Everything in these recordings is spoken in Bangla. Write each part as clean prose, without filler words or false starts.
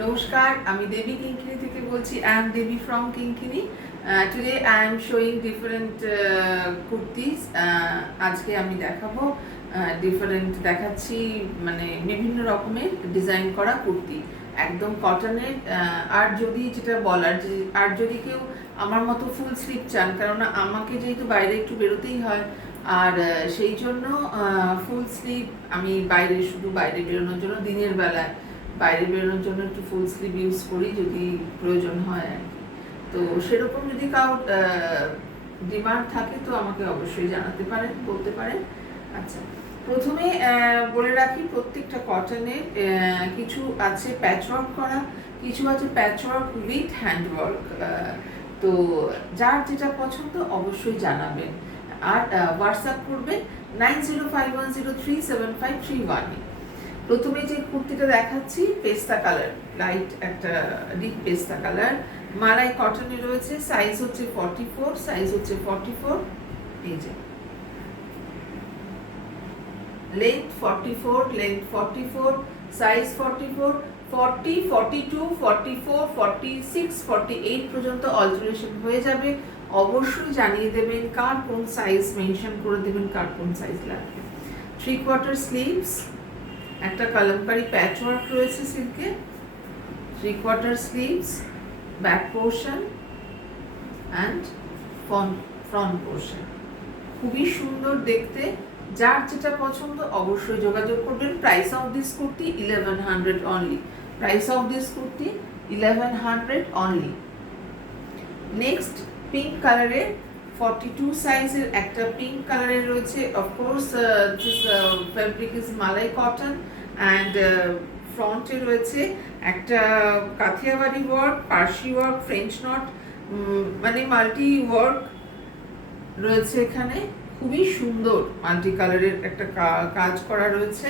নমস্কার, আমি দেবী কিঙ্কিনি থেকে বলছি। I am Devi from Kinkini. Today I am showing different kurtis. আজকে আমি দেখাবো দেখাচ্ছি মানে বিভিন্ন রকমের ডিজাইন করা কুর্তি, একদম কটনের। আর যদি যেটা বলার যে আর যদি কেউ আমার মতো ফুল স্লিভ চান, কেননা আমাকে যেহেতু বাইরে একটু বেরোতেই হয়, আর সেই জন্য ফুল স্লিভ আমি শুধু বাইরে বেরোনোর জন্য, দিনের বেলায় বাইরে বেরোনোর জন্য একটু ফুল স্লিভ ইউজ করি যদি প্রয়োজন হয় আর কি। তো সেরকম যদি কারোর ডিমান্ড থাকে তো আমাকে অবশ্যই জানাতে পারেন, বলতে পারেন। আচ্ছা, প্রথমে বলে রাখি, প্রত্যেকটা কটনের কিছু আছে প্যাচওয়ার্ক করা, কিছু আছে প্যাচওয়ার্ক উইথ হ্যান্ডওয়ার্ক। তো যার যেটা পছন্দ অবশ্যই জানাবেন, আর হোয়াটসঅ্যাপ করবেন 9051037531। প্রথমে যে কুর্তিটা দেখাচ্ছি পেস্তা কালার, লাইট একটা ডিপ পেস্তা কালার, মালাই কটনে রয়েছে। সাইজ হচ্ছে 44, সাইজ হচ্ছে 44। এই যে লেন্থ 44, লেন্থ 44, সাইজ 44, 40, 42, 44, 46, 48 পর্যন্ত অল্টারেশন হয়ে যাবে। অবশ্যই জানিয়ে দেবেন কার কোন সাইজ, মেনশন করে দেবেন কার কোন সাইজ লাগবে। 3/4 স্লিভস, একটা কলমকারি প্যাচওয়ার্ক রয়েছে সিল্কে, 3/4 sleeves, back portion and front portion. খুবই সুন্দর দেখতে। যার যেটা পছন্দ অবশ্যই যোগাযোগ করবেন। Price of this kurti 1100 only. Price of this kurti 1100 only. Next pink কালারের 42 সাইজের একটা পিঙ্ক কালারের রয়েছে। Of course this fabric is malai cotton and ফ্রন্টে রয়েছে একটা Kathiawadi work, Parsi work, French knot, মানে মাল্টি ওয়ার্ক রয়েছে এখানে। খুবই সুন্দর মাল্টি কালারের একটা কাজ করা রয়েছে।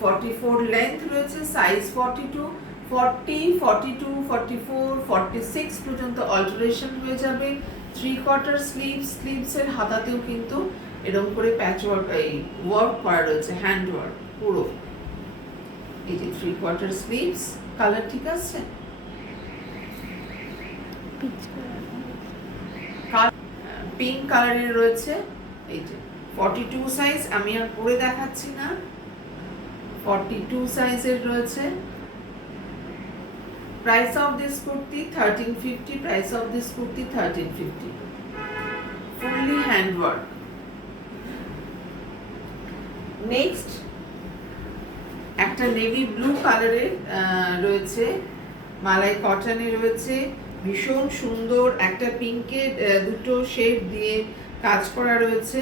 44 লেন্থ রয়েছে, সাইজ 42, 40, 42, 44, 46 পর্যন্ত অল্টারেশন হয়ে যাবে। 3/4 স্লিভসের হাতাতেও কিন্তু এরকম করে প্যাচ ওয়ার্ক, এই ওয়ার্ক করা রয়েছে, হ্যান্ড ওয়ার্ক পুরো। এই যে 3/4 স্লিভস, কালার ঠিক আছে। পিঙ্ক কালারের রয়েছে। এই যে 42 সাইজ, আমি আর পরে দেখাচ্ছি না। 42 সাইজের রয়েছে। Price of this kurti 1350। Price of this kurti 1350, fully hand work. Next একটা নেভি ব্লু কালারের রয়েছে, মালাই কটনে রয়েছে। ভীষণ সুন্দর একটা পিঙ্কের দুটো শেড দিয়ে কাজ করা রয়েছে,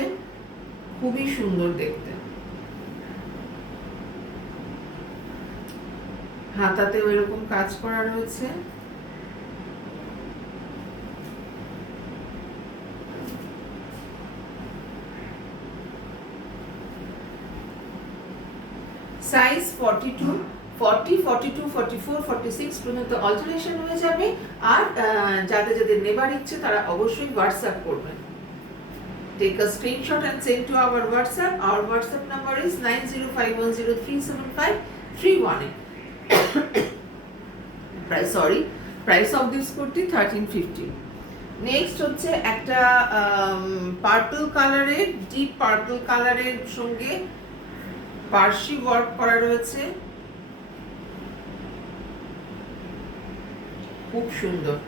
খুবই সুন্দর দেখতে। হাতাতেও এরকম কাজ করা রয়েছে। সাইজ 42, 40, 42, 44, 46 পর্যন্ত অল্টারেশন হয়ে যাবে। আর যাদের যাদের নেবার ইচ্ছে তারা অবশ্যই হোয়াটসঅ্যাপ করবেন। Take a screenshot and send to our WhatsApp. Our WhatsApp number is 9051037531. Price of this kurti 1350. Next হচ্ছে একটা পার্পল কালারের, ডিপ পার্পল কালারের সঙ্গে পার্সি ওয়ার্ক করা রয়েছে, খুব সুন্দর।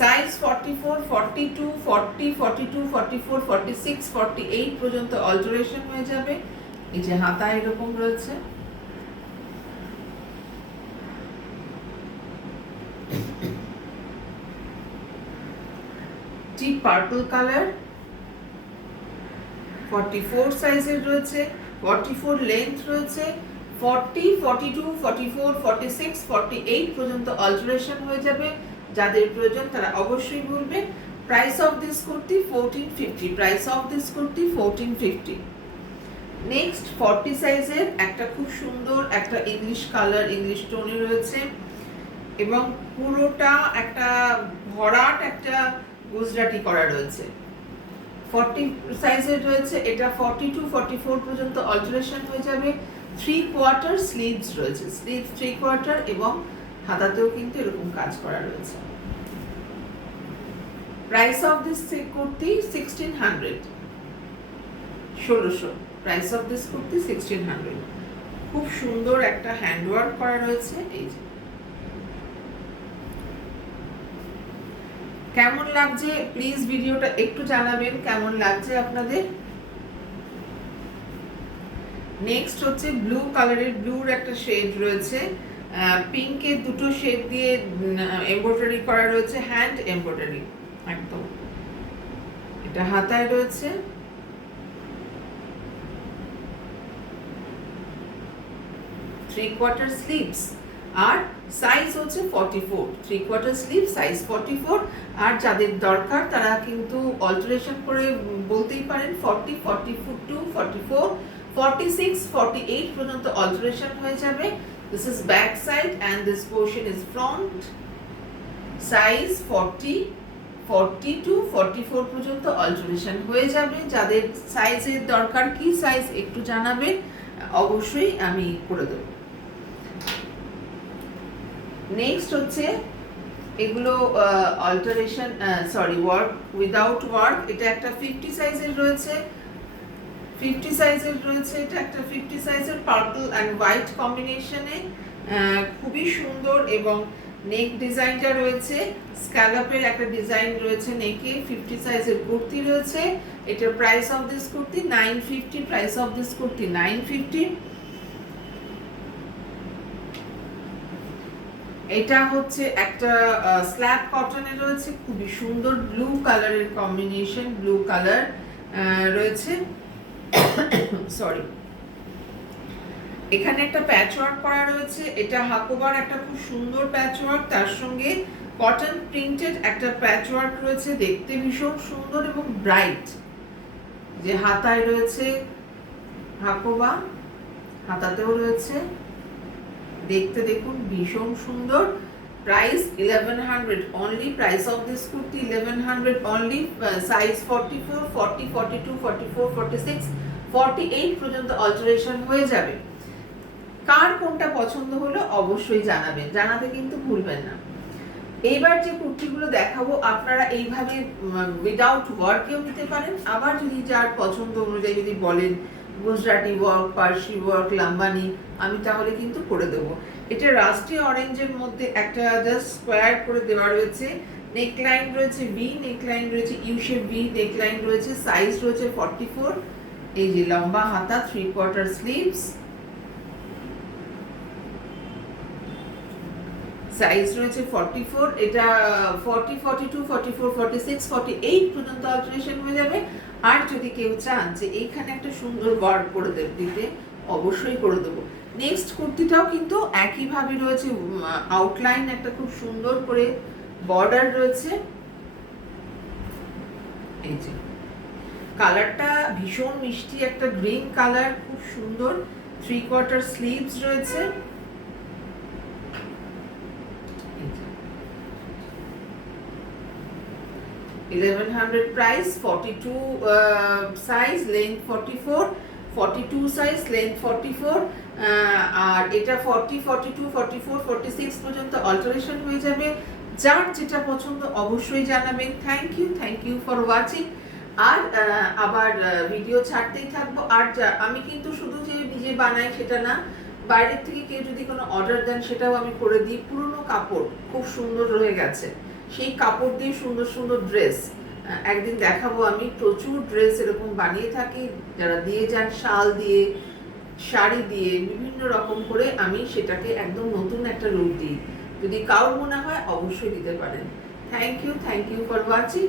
সাইজ 44, 42, 40, 42, 44, 46, 48 পর্যন্ত অল্টারেশন হয়ে যাবে। এই যে হাতা এরকম রয়েছে। ডিপ পার্পল কালার, 44 সাইজের রয়েছে, 44 লেন্থ রয়েছে, 40, 42, 44, 46, 48 পর্যন্ত অল্টারেশন হয়ে যাবে। যাদের প্রয়োজন তারা অবশ্যই বলবেন। Price of this kurti 1450। Price of this kurti 1450। Next 40 সাইজের একটা খুব সুন্দর একটা ইংলিশ কালার, ইংলিশ টোনে রয়েছে এবং পুরোটা একটা ভরাট একটা গুজরাটি করা রয়েছে। 40 সাইজের রয়েছে এটা। 42, 44 পর্যন্ত অল্টারেশন হয়ে যাবে। 3/4 স্লিভস রয়েছে, স্লিভস 3/4 এবং হাতাতেও কিন্তু এরকম কাজ করা রয়েছে। Price of this kurti 1600, 1600 price of this kurti 1600। খুব সুন্দর একটা হ্যান্ডওয়ার্ক করা রয়েছে। এই যে কেমন লাগছে প্লিজ ভিডিওটা একটু জানাবেন কেমন লাগছে আপনাদের। নেক্সট হচ্ছে ব্লু কালারের, ব্লুর একটা শেড রয়েছে, পিঙ্কের দুটো শেড দিয়ে এমব্রয়ডারি করা রয়েছে, হ্যান্ড এমব্রয়ডারি একদম। এটা হাতায় রয়েছে, থ্রি কোয়ার্টার স্লিভস, আর সাইজ হচ্ছে 44, থ্রি কোয়ার্টার স্লিভ সাইজ 44। আর যাদের দরকার তারা কিন্তু অল্টারেশন করে বলতেই পারেন 40, 42, 44, 46, 48 পর্যন্ত অল্টারেশন হয়ে যাবে। This is back side and this portion is front. Size 40, 42, 44 পর্যন্ত অল্টারেশন হয়ে যাবে। যাদের সাইজের দরকার, কি সাইজ একটু জানাবেন, অবশ্যই আমি করে দেবো। নেক্সট হচ্ছে এগুলো alteration, sorry work without work. এটা একটা 50 সাইজের রয়েছে, 50 সাইজের রয়েছে। এটা একটা 50 সাইজের পার্পল অ্যান্ড হোয়াইট কম্বিনেশনে, খুবই সুন্দর। এবং নেক ডিজাইনটা রয়েছে স্ক্যালপের একটা ডিজাইন রয়েছে নেকে। 50 সাইজের কুর্তি রয়েছে। এটার price of this kurti 950, price of this kurti 950। এটা হচ্ছে একটা স্ল্যাব কটনের রয়েছে, খুবই সুন্দর ব্লু কালারের কম্বিনেশন, ব্লু কালার রয়েছে। সরি, এখানে একটা প্যাচওয়ার্ক করা রয়েছে। এটা হাকোবার একটা খুব সুন্দর প্যাচওয়ার্ক, তার সঙ্গে কটন প্রিন্টেড একটা প্যাচওয়ার্ক রয়েছে, দেখতে ভীষণ সুন্দর এবং ব্রাইট। যে হাতায় রয়েছে হাকোবা, হাতাতেও রয়েছে, দেখতে দেখুন ভীষণ সুন্দর। Price 1100 only, price of this kurti 1100 only. Size 44, 40, 42, 44, 46, 48 পর্যন্ত অল্টারেশন হয়ে যাবে। কার কোনটা পছন্দ হলো অবশ্যই জানাবেন, জানাতে কিন্তু ভুলবেন না। এইবার যে কুর্তিগুলো দেখাবো আপনারা এইভাবে উইদাউট ওয়ার্কেও নিতে পারেন। আবার যদি যার পছন্দ অনুযায়ী যদি বলেন গুজরাটি ওয়ার্ক, পার্সি ওয়ার্ক, লাম্বানি, আমি তাহলে কিন্তু করে দেবো। এটা রাস্টি অরেঞ্জের মধ্যে একটা জাস্ট স্কোয়ার করে দেওয়া রয়েছে। নেকলাইন রয়েছে ভি, নেকলাইন রয়েছে ইউ শেপ ভি, নেকলাইন রয়েছে, সাইজ রয়েছে 44। এই যে লম্বা হাতা, থ্রি কোয়ার্টার স্লিভস, সাইজ রয়েছে 44। এটা 40, 42, 44, 46, 48 পর্যন্ত অল্টারেশন হয়ে যাবে। আর যদি কেউ চান যে এইখানে একটা সুন্দর ওয়ার্ক করে দিতে, অবশ্যই করে দেবো। নেক্সট কুর্তিটাও কিন্তু একইভাবে রয়েছে, আউটলাইন একটা খুব সুন্দর করে বর্ডার রয়েছে। এই যে কালারটা ভীষণ মিষ্টি একটা গ্রিন কালার, খুব সুন্দর। থ্রি কোয়ার্টার স্লিভস রয়েছে। 1100 price, 42 size, length 44, 42 size, length 44। আর এটা 40, 42, 44, 46 পর্যন্ত অল্টারেশন হয়ে যাবে। যার যেটা পছন্দ অবশ্যই জানাবেন। Thank you for watching. আর আবার ভিডিও ছাড়তেই থাকবো। আর আমি কিন্তু শুধু যে নিজে বানাই সেটা না, বাইরের থেকে কেউ যদি কোনো অর্ডার দেন সেটাও আমি করে দিই। পুরনো কাপড় খুব সুন্দর রয়ে গেছে, সেই কাপড় দিয়ে সুন্দর সুন্দর ড্রেস একদিন দেখাবো। আমি প্রচুর ড্রেস এরকম বানিয়ে থাকি, যারা দিয়ে যান শাল দিয়ে, শাড়ি দিয়ে, বিভিন্ন রকম করে আমি সেটাকে একদম নতুন একটা রূপ দিই। যদি কারোর মনে হয় অবশ্যই দিতে পারেন। Thank you for watching.